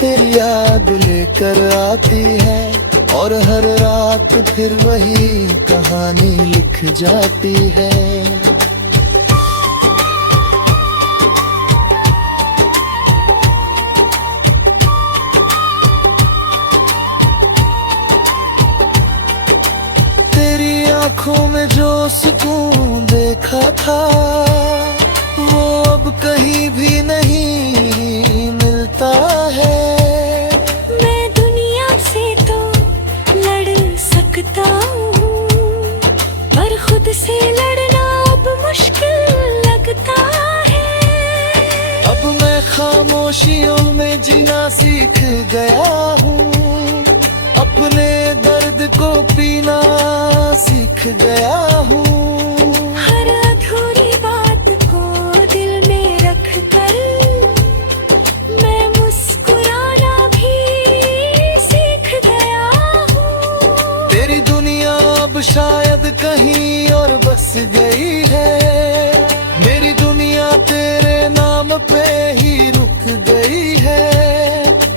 तेरी याद लेकर आती है, और हर रात फिर वही कहानी लिख जाती है। तेरी आंखों में जो सुकून देखा था, वो अब कहीं भी नहीं मिलता है। मैं दुनिया से तो लड़ सकता हूँ, पर खुद से लड़ना अब मुश्किल लगता है। अब मैं खामोशियों में जीना सीख गया हूँ, अपने दर्द को पीना सीख गया हूँ। हर अधूरी बात को दिल में रख कर मैं मुस्कुराना भी सीख गया हूँ। तेरी दुनिया अब शायद कहीं और बस गई है, मेरी दुनिया तेरे नाम पे ही रुक गई है।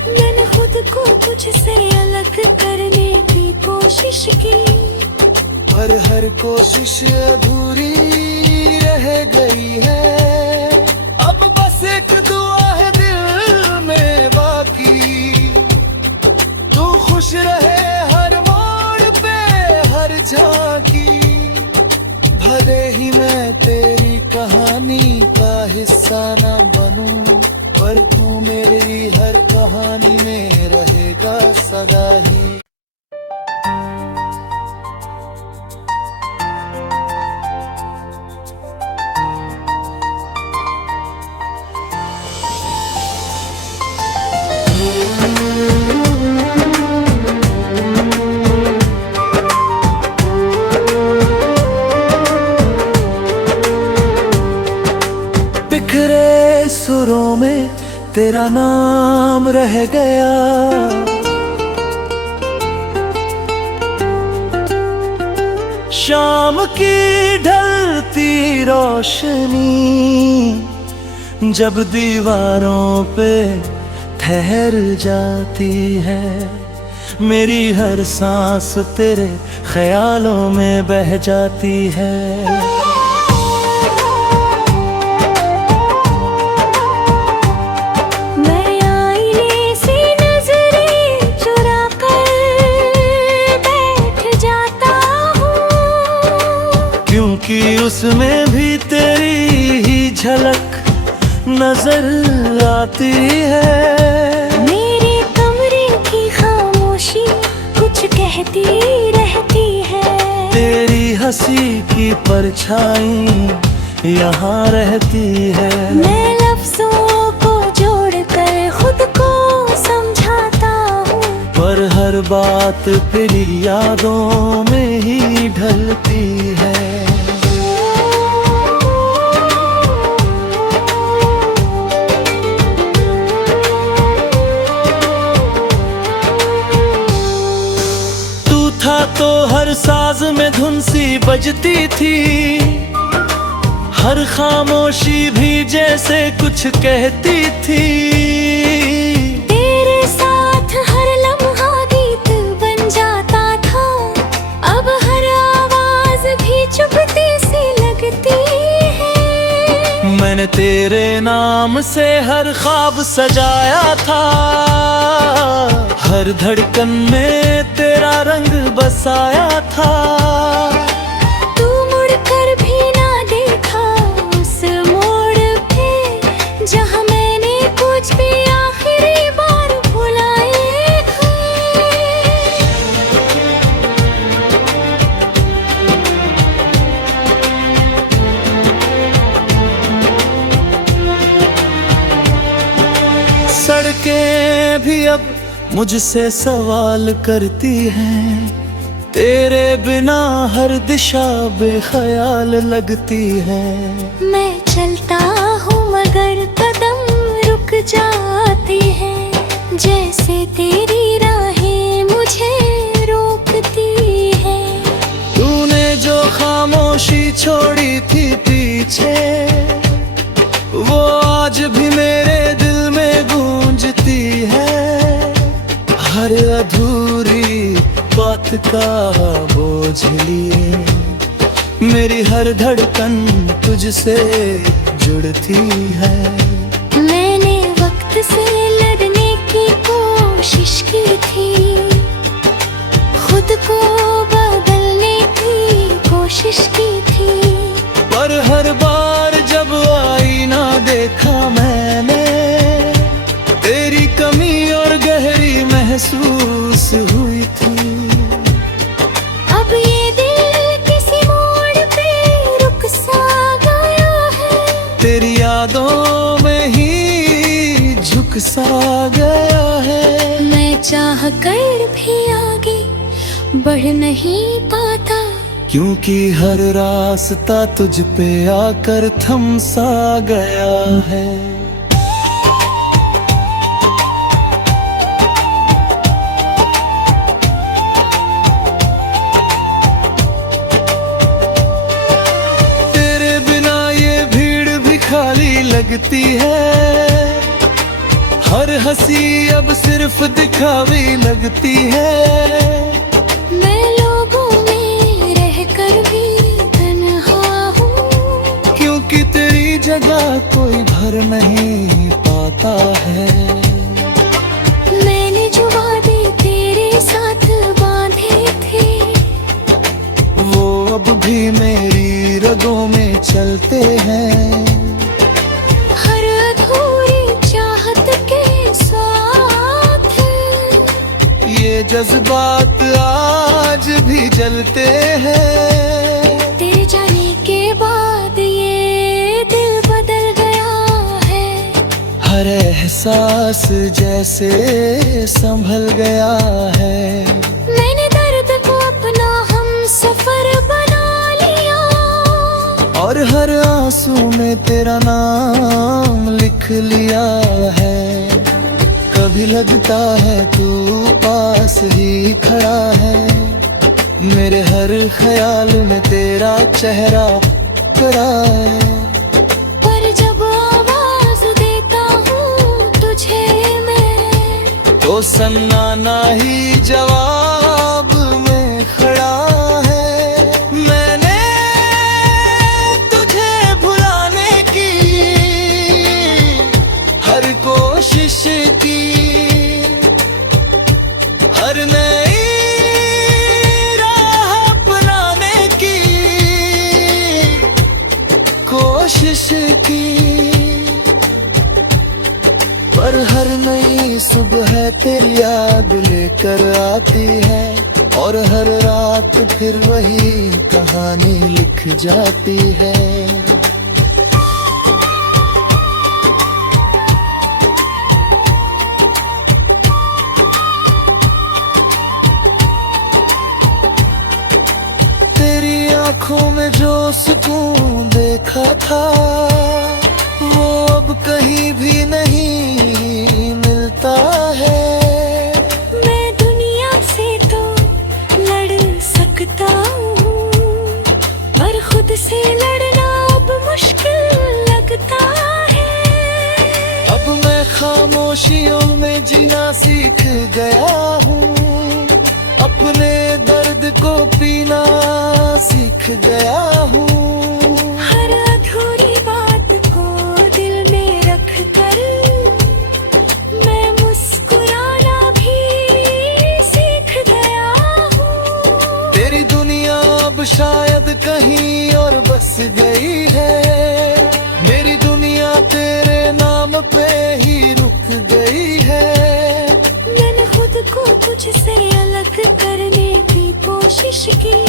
मैंने खुद को तुझसे अलग करने की कोशिश की, पर हर कोशिश अधूरी रह गई है। अब बस एक दुआ है दिल में बाकी, तू खुश रहे हर मोड़ पे हर झांकी। भले ही मैं तेरी कहानी का हिस्सा न बनूं, पर तू मेरी हर कहानी में रहेगा सदा ही। बिखरे सुरों में तेरा नाम रह गया, शाम की ढलती रोशनी जब दीवारों पे ठहर जाती है, मेरी हर सांस तेरे ख्यालों में बह जाती है। क्योंकि उसमें भी तेरी ही झलक नजर आती है। मेरे कमरे की खामोशी कुछ कहती रहती है, तेरी हंसी की परछाई यहाँ रहती है। मैं लफ्जों को जोड़कर खुद को समझाता हूँ, पर हर बात फिर यादों में ही ढलती है। था तो हर साज में धुन सी बजती थी, हर खामोशी भी जैसे कुछ कहती थी। तेरे साथ हर लम्हा गीत बन जाता था, अब हर आवाज भी चुपती सी लगती है। मैंने तेरे नाम से हर ख्वाब सजाया था, हर धड़कन में तेरा रंग बसाया था। तू मुड़कर भी ना देखा उस मोड़ पे, जहाँ मैंने कुछ भी आखिरी बार भुलाए थे। सड़कें भी अब मुझसे सवाल करती हैं, तेरे बिना हर दिशा बेख्याल लगती है। मैं चलता हूँ मगर कदम रुक जाती हैं, जैसे तेरी राहें मुझे रोकती हैं। तूने जो खामोशी छोड़ी थी पीछे, वो आज भी मेरे दिल में गूंजती है। वक्त का बोझ लिए। मेरी हर धड़कन तुझसे जुड़ती है। मैंने वक्त से लड़ने की कोशिश की थी, खुद को बदलने की कोशिश की थी, पर हर बार जब आईना देखा मैंने, तेरी कमी और गहरी महसूस हुई थी। अब ये दिल किसी मोड़ पे रुक सा गया है, तेरी यादों में ही झुक सा गया है। मैं चाह कर भी आगे बढ़ नहीं पाता, क्योंकि हर रास्ता तुझ पे आकर थम सा गया है। तेरे बिना ये भीड़ भी खाली लगती है, हर हंसी अब सिर्फ दिखावी लगती है। मैं लोगों में रहकर भी तन्हा हूँ, क्योंकि तेरी जगह कोई भर नहीं पाता है। मैंने जो वादे तेरे साथ बांधे थे, वो अब भी मेरी रगों में चलते हैं। हर अधूरी चाहत के साथ ये जज्बात आज भी जलते हैं। तेरे जाने के बाद ये दिल बदल गया है, हर एहसास जैसे संभल गया है। मैंने दर्द को अपना हम सफर बना लिया, और हर आंसू में तेरा नाम लिख लिया है। कभी लगता है तू पास ही खड़ा है, मेरे हर ख्याल में तेरा चेहरा खड़ा है। पर जब आवाज देता हूँ तुझे मैं, तो सन्नाटा ही जवाब में खड़ा है। मैंने तुझे भुलाने की हर कोशिश की, हर नई राह अपनाने की कोशिश की, पर हर नई सुबह तेरी याद लेकर आती है। और हर रात फिर वही कहानी लिख जाती है। तेरी आंखों में जो सुकून देखा था, वो अब कहीं भी नहीं मिलता है। मैं दुनिया से तो लड़ सकता हूँ, पर खुद से लड़ना अब मुश्किल लगता है। अब मैं खामोशियों में जीना सीख गया हूँ, अपने दर्द को पीना सीख गया हूँ। हर अधूरी बात को दिल में रख कर मैं मुस्कुराना भी सीख गया हूँ। तेरी दुनिया अब शायद कहीं और बस गई है, मेरी दुनिया तेरे नाम पे ही रुक गई है। मैंने खुद को तुझसे अलग करने की कोशिश की,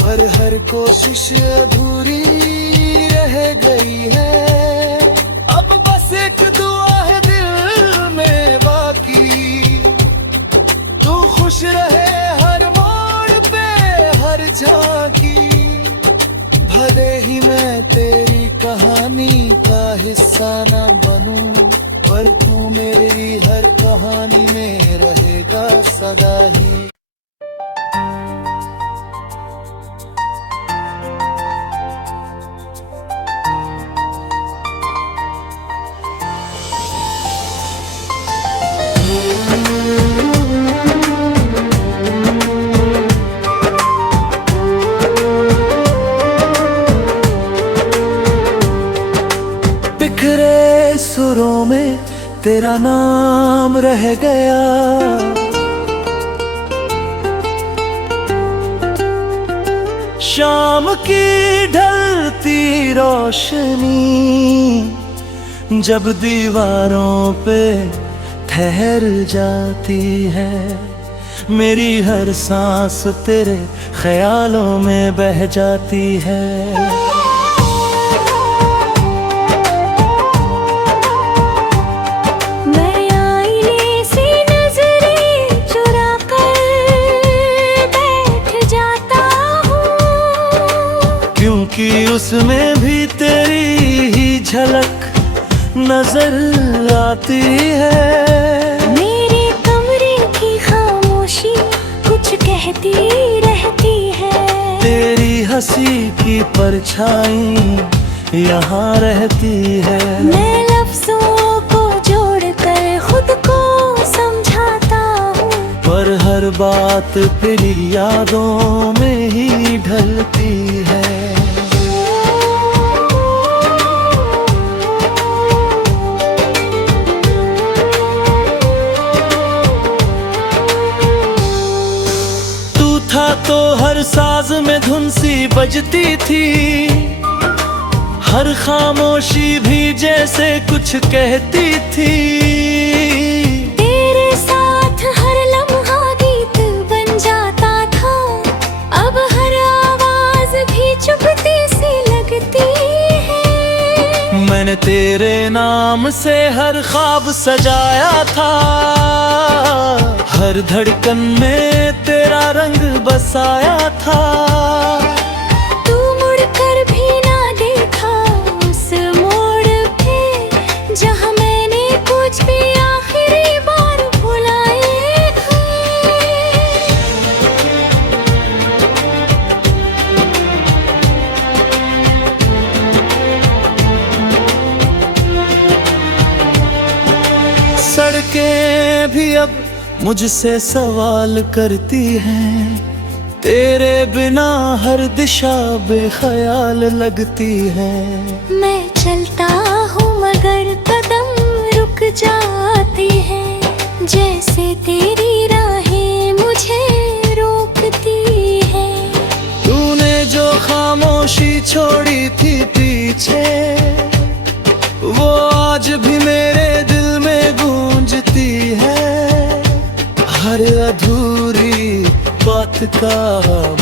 पर हर कोशिश अधूरी रह गई है। अब बस एक दुआ है दिल में बाकी, तू खुश रहे हर मोड़ पे हर झांकी। भले ही मैं तेरी कहानी का हिस्सा न बनूं, पर तू मेरी हर कहानी में रहेगा सदा ही। तेरा नाम रह गया। शाम की ढलती रोशनी जब दीवारों पे ठहर जाती है, मेरी हर सांस तेरे ख्यालों में बह जाती है। मैं आईने से नजरें चुरा कर बैठ जाता हूँ, क्योंकि उसमें भी तेरी ही झलक नजर आती है। मेरे कमरे की खामोशी कुछ कहती रहती है, तेरी हंसी की परछाई यहाँ रहती है। मैं लफ्जों को जोड़कर खुद को समझाता हूँ, पर हर बात फिर यादों में ही ढलती है। था तो हर साज में धुन सी बजती थी, हर खामोशी भी जैसे कुछ कहती थी। तेरे साथ हर लम्हा गीत बन जाता था, अब हर आवाज भी चुपती सी लगती है। मैंने तेरे नाम से हर ख्वाब सजाया था, हर धड़कन में तेरा रंग बसाया था। तू मुड़कर भी ना देखा उस मोड़ पे, जहाँ मैंने कुछ भी आखिरी बार भुलाए थे। सड़कें भी अब मुझसे सवाल करती हैं, तेरे बिना हर दिशा बेख्याल लगती है। मैं चलता हूँ मगर कदम रुक जाती है, जैसे तेरी राहें मुझे रोकती है। तूने जो खामोशी छोड़ी थी पीछे, वो आज भी मेरे दिल में गूंजती है। हर अधूरी बात का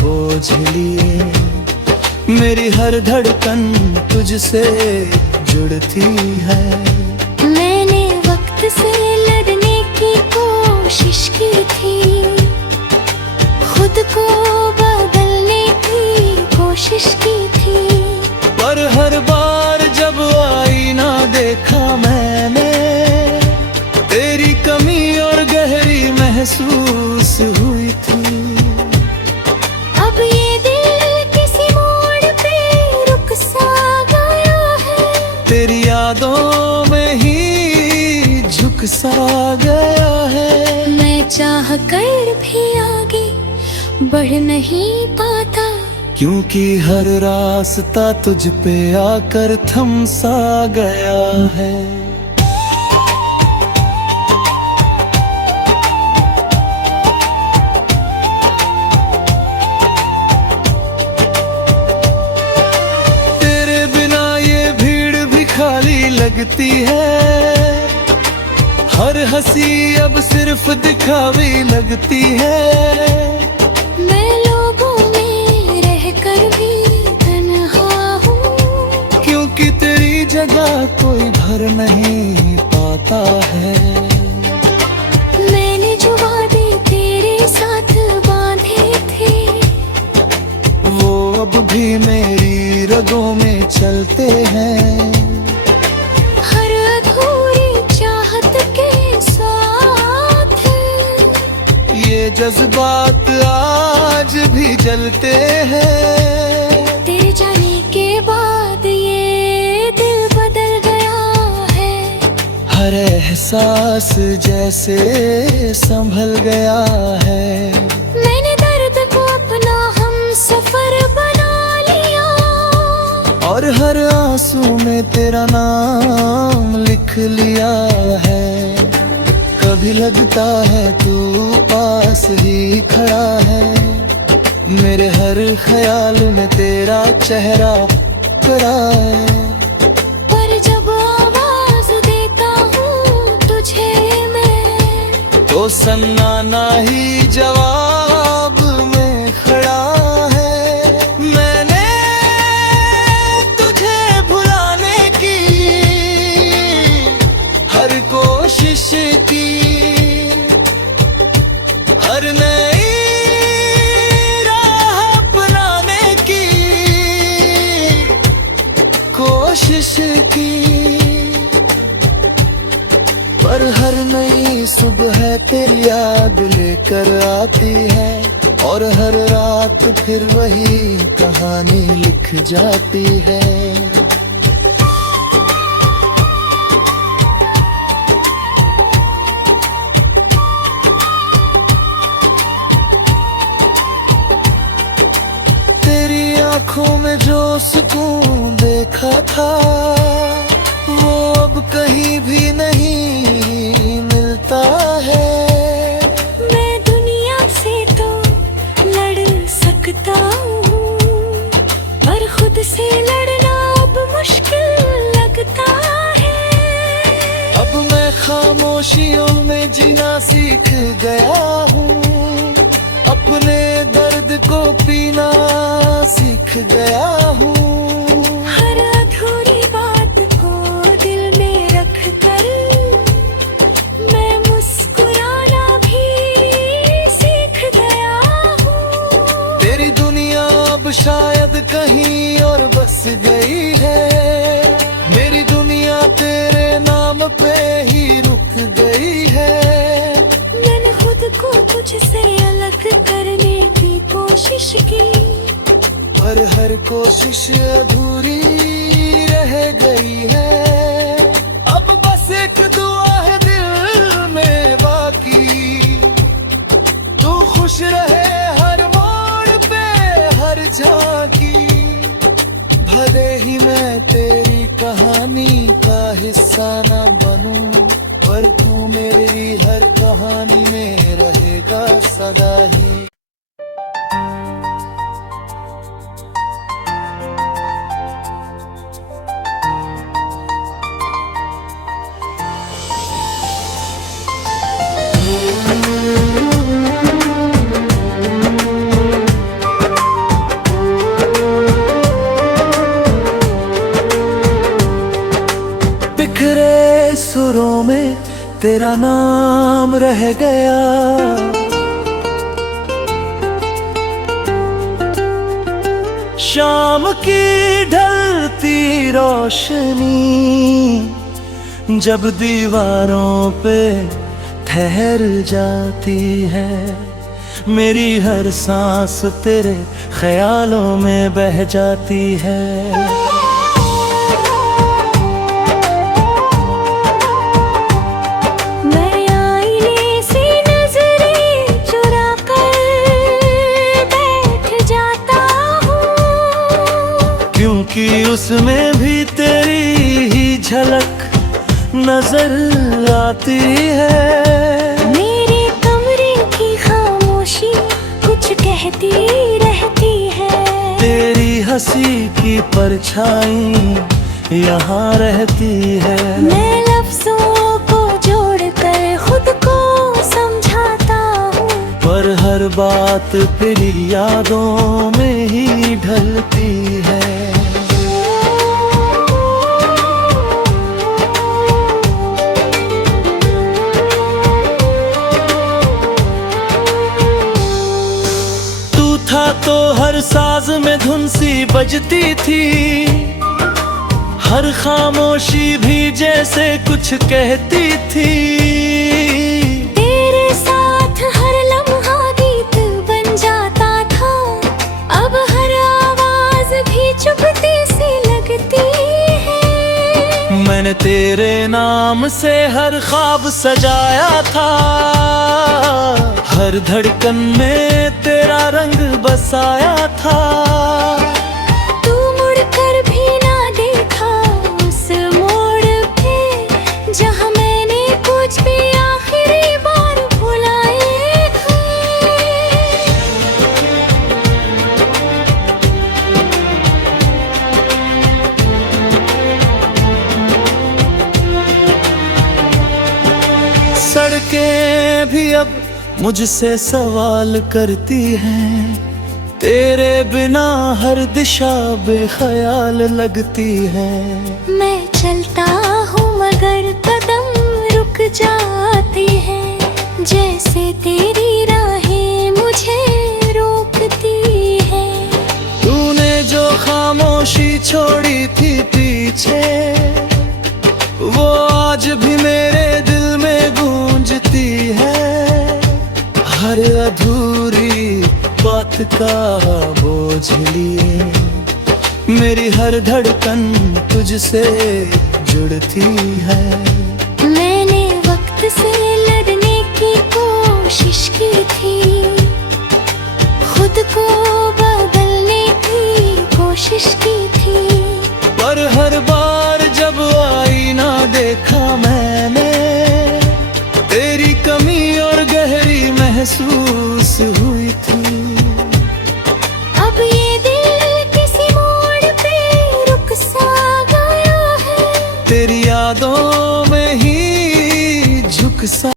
बोझ लिए मेरी हर धड़कन तुझसे जुड़ती है। मैंने वक्त से लड़ने की कोशिश की थी, खुद को बदलने की कोशिश की थी, पर हर बार जब आईना देखा मैंने, तेरी कमी और गहरी महसूस हुई थी। अब ये दिल किसी मोड़ पे रुक सा गया है, तेरी यादों में ही झुक सा गया है। मैं चाह कर भी आगे बढ़ नहीं पाता, क्योंकि हर रास्ता तुझ पे आकर थम सा गया है। खाली लगती है, हर हंसी अब सिर्फ दिखावी लगती है। मैं लोगों में रहकर भी तन्हा हूँ, क्योंकि तेरी जगह कोई भर नहीं पाता है। मैंने जो वादे तेरे साथ बांधे थे, वो अब भी मेरी रगों में चलते हैं। जज्बात आज भी जलते हैं। तेरे जाने के बाद ये दिल बदल गया है, हर एहसास जैसे संभल गया है। मैंने दर्द को अपना हम सफर बना लिया, और हर आंसू में तेरा नाम लिख लिया है। भी लगता है तू पास ही खड़ा है, मेरे हर ख्याल में तेरा चेहरा खड़ा है। पर जब आवाज देता हूँ तुझे मैं, तो सन्नाटा ही जवाब में खड़ा है। मैंने तुझे भुलाने की हर कोशिश की, हर नई राह अपनाने की कोशिश की, पर हर नई सुबह तेरी याद लेकर आती है, और हर रात फिर वही कहानी लिख जाती है। तेरी आंखों में जो सुकून देखा था, वो अब कहीं भी नहीं मिलता है। मैं दुनिया से तो लड़ सकता हूँ, पर खुद से लड़ना अब मुश्किल लगता है। अब मैं खामोशियों में जीना सीख गया हूँ, अपने दर्द को पीना सीख गया हूँ। हर अधूरी बात को दिल में रख कर मैं मुस्कुराना भी सीख गया हूँ। तेरी दुनिया अब शायद कहीं और बस गई है, मेरी दुनिया तेरे नाम पे ही रुक गई है। मैंने खुद को तुझसे अलग करने की कोशिश की, पर हर कोशिश अधूरी रह गई है। अब बस एक दुआ है दिल में बाकी, तू खुश रहे हर मोड़ पे हर झांकी। भले ही मैं तेरी कहानी का हिस्सा न बनूं, पर तू मेरी हर कहानी में रहेगा सदा ही। बिखरे सुरों में तेरा नाम रह गया, शाम की ढलती रोशनी जब दीवारों पे ठहर जाती है, मेरी हर सांस तेरे ख्यालों में बह जाती है। क्योंकि उसमें भी तेरी ही झलक नजर आती है। मेरे कमरे की खामोशी कुछ कहती रहती है, तेरी हंसी की परछाई यहाँ रहती है। मैं लफ्जों को जोड़कर खुद को समझाता हूँ, पर हर बात फिर यादों में ही ढलती है। था तो हर साज में धुन सी बजती थी, हर खामोशी भी जैसे कुछ कहती थी। तेरे साथ हर लम्हा गीत बन जाता था, अब हर आवाज भी चुभती सी लगती है। मैंने तेरे नाम से हर ख्वाब सजाया था, हर धड़कन में तेरा रंग बसाया था। तू मुड़कर भी ना देखा उस मोड़ पे, जहाँ मैंने कुछ भी आखिरी मुझसे सवाल करती हैं, तेरे बिना हर दिशा बेख्याल लगती है। मैं चलता हूँ मगर कदम रुक जाती हैं, जैसे तेरी राहें मुझे रोकती है। तूने जो खामोशी छोड़ी थी पीछे, वो आज भी मेरे दिल में गूंजती है। हर अधूरी बात का बोझ लिए मेरी हर धड़कन तुझसे जुड़ती है। मैंने वक्त से लड़ने की कोशिश की थी, खुद को बदलने की कोशिश की थी, पर हर बार जब आईना देखा मैंने, तेरी कमी और गहरी महसूस हुई थी। अब ये दिल किसी मोड़ पे रुक सा गया है, तेरी यादों में ही झुक सा